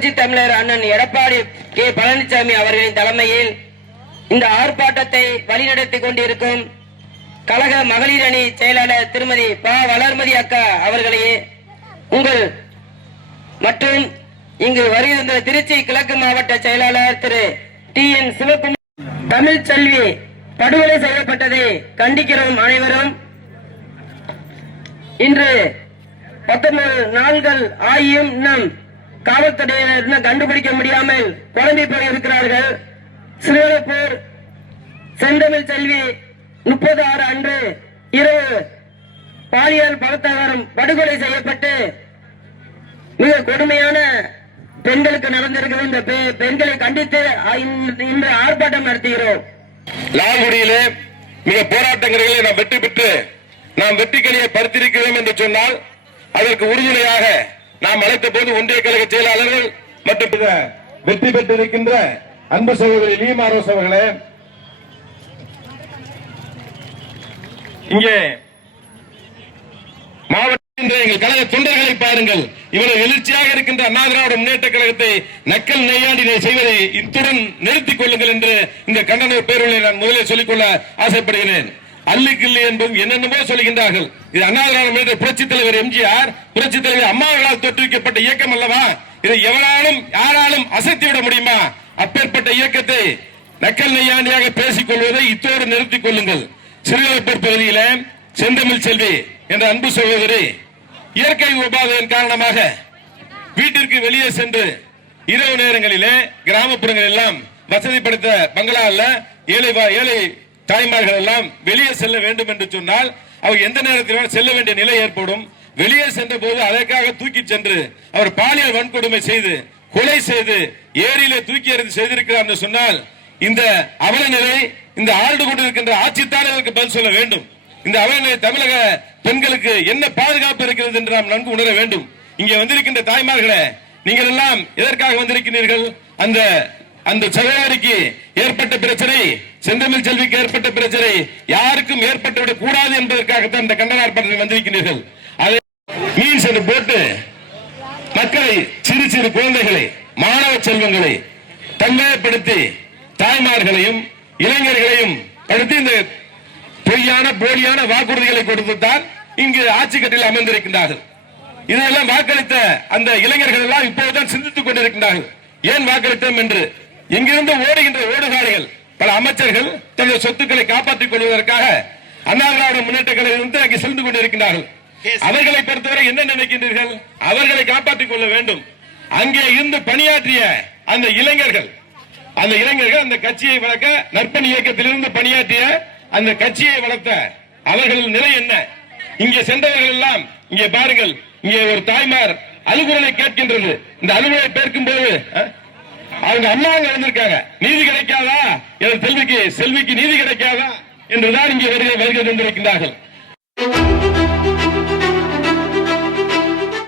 புரட்சி தமிழர் அண்ணன் எடப்பாடி கே பழனிசாமி அவர்களின் தலைமையில் இந்த ஆர்ப்பாட்டத்தை வழிநடத்திக் கொண்டிருக்கும் கழக மகளிர் அணி செயலாளர் திருமதி ப வளர்மதி அக்கா அவர்களே உங்கள் மற்றும் இங்கு வருகின்ற திருச்சி கிழக்கு மாவட்ட செயலாளர் திரு டி என் சிவகுமார் தமிழ் செல்வி படுகொலை செய்யப்பட்டதை கண்டிக்கிறோம். அனைவரும் இன்று 19 நாள்கள் ஆகியும் இன்னும் காவல்துறையினர் கண்டுபிடிக்க முடியாமல் குழம்பி போயிருக்கிறார்கள். ஸ்ரீரங்கூர் செந்தமிழ் செல்வி 30/6 அன்று இரவு பாலியல் பலாத்காரம் படுகொலை செய்யப்பட்டு மிக கொடுமையான பெண்களுக்கு நடந்திருக்கிறது. இந்த பெண்களை கண்டித்து இன்று ஆர்ப்பாட்டம் நடத்துகிறோம். லால்குடியிலே மிக போராட்டங்களிலே நாம் வெற்றி பெற்று நாம் வெற்றிக்கலியை பறித்திருக்கிறோம் என்று சொன்னால் அதற்கு உறுதுணையாக நாம் அழைத்த போது ஒன்றிய கழக செயலாளர்கள் மற்றும் வெற்றி பெற்றிருக்கின்ற அன்பு சகோதரி லீமா ரோஸ் அவர்களே, இங்கே மாவட்ட எங்கள் கழக தொண்டர்களை பாருங்கள். இவ்வளவு எழுச்சியாக இருக்கின்ற அண்ணா திராவிட முன்னேற்ற கழகத்தை நக்கல் நையாண்டினை செய்வதை இத்துடன் நிறுத்திக் கொள்ளுங்கள் என்று இந்த கண்டன பேரொழியை நான் முதலில் சொல்லிக்கொள்ள ஆசைப்படுகிறேன். அல்லுக்கில்லு என்பது என்னென்னமோ சொல்கின்றார்கள். இது அண்ணா திராவிட முன்னேற்ற புரட்சித் தலைவர் எம்ஜிஆர் புரட்சித் தலைவர் அம்மாவர்களால் தோற்றுவிக்கப்பட்ட இயக்கம் அல்லவா? இதை எவனாலும் யாராலும் அசைத்துவிட முடியுமா? அப்பேற்பட்ட இயக்கத்தை நக்கல் நையாண்டியாக பேசிக் கொள்வதை இத்தோடு நிறுத்திக் கொள்ளுங்கள். சிறுவப்பூர் பகுதியில செந்தமிழ் செல்வி என்ற அன்பு சகோதரி இயற்கை உபாதையின் காரணமாக வீட்டிற்கு வெளியே சென்று இரவு நேரங்களிலே கிராமப்புறங்கள் எல்லாம் வசதி படுத்த பங்களாவில் ஏழை தாய்மார்கள் எல்லாம் வெளியே செல்ல வேண்டும் என்று சொன்னால் அவர் எந்த நேரத்தில் செல்ல வேண்டிய நிலை ஏற்படும். வெளியே சென்ற போது அதற்காக தூக்கி சென்று அவர் பாலியல் வன்கொடுமை செய்து கொலை செய்து ஏரியிலே தூக்கி எறிந்து செய்திருக்கிறார் என்று சொன்னால் இந்த அவல நிலை இந்த ஆண்டு கொண்டிருக்கின்ற ஆட்சித்தாளர்களுக்கு பதில் சொல்ல வேண்டும். இந்த அவல தமிழக பெண்களுக்கு என்ன பாதுகாப்பு இருக்கிறது என்று நாம் நன்கு உணர வேண்டும். இங்கே வந்திருக்கின்ற தாய்மார்களே, நீங்கள் எல்லாம் எதற்காக வந்திருக்கிறீர்கள்? அந்த சகோதரிக்கு ஏற்பட்ட பிரச்சனை, செந்தமிழ் செல்விக்கு ஏற்பட்ட பிரச்சனை யாருக்கும் ஏற்பட்டுவிடக் கூடாது என்பதற்காகத்தான் இந்த கண்டன ஆர்ப்பாட்டத்தில் வந்திருக்கிறீர்கள். அதை மீன்ஸ் என்று போட்டு மக்களை, சிறு சிறு குழந்தைகளை, மாணவ செல்வங்களை தன்மைப்படுத்தி தாய்மார்களையும் இளைஞர்களையும் படுத்தி இந்த பொய்யான போலியான வாக்குறுதிகளை கொடுத்துத்தான் இங்கு ஆட்சி கட்டில் அமர்ந்திருக்கின்றார்கள். இதெல்லாம் வாக்களித்த அந்த இளைஞர்கள் எல்லாம் இப்போதுதான் சிந்தித்துக் கொண்டிருக்கின்றார்கள். ஏன் வாக்களித்தோம் என்று. இங்கிருந்து ஓடுகின்ற ஓடுகாலிகள் பல அமைச்சர்கள் தங்கள் சொத்துக்களை காப்பாற்றிக் கொள்வதற்காக அண்ணா திராவிட முன்னேற்ற கழகத்திலிருந்து அங்கே சென்று கொண்டிருக்கிறார்கள். அவர்களை பொறுத்தவரை என்ன நினைக்கின்றீர்கள்? அவர்களை காப்பாற்றிக் கொள்ள வேண்டும். அங்கே இருந்து பணியாற்றிய அந்த இளைஞர்கள் அந்த கட்சியை வளர்க்க நற்பணி இயக்கத்திலிருந்து பணியாற்றிய அந்த கட்சியை வளர்த்த அவர்களின் நிலை என்ன? இங்கே சென்றவர்கள் எல்லாம் இங்கே பாருங்கள். இங்கே ஒரு தாய்மார் அலுவலை கேட்கின்றது. இந்த அலுவலை கேட்கும் போது அவங்க அம்மா வந்திருக்காங்க. நீதி கிடைக்காதா? செல்விக்கு நீதி கிடைக்காதா என்றுதான் இங்கே வருகை தந்திருக்கின்றார்கள்.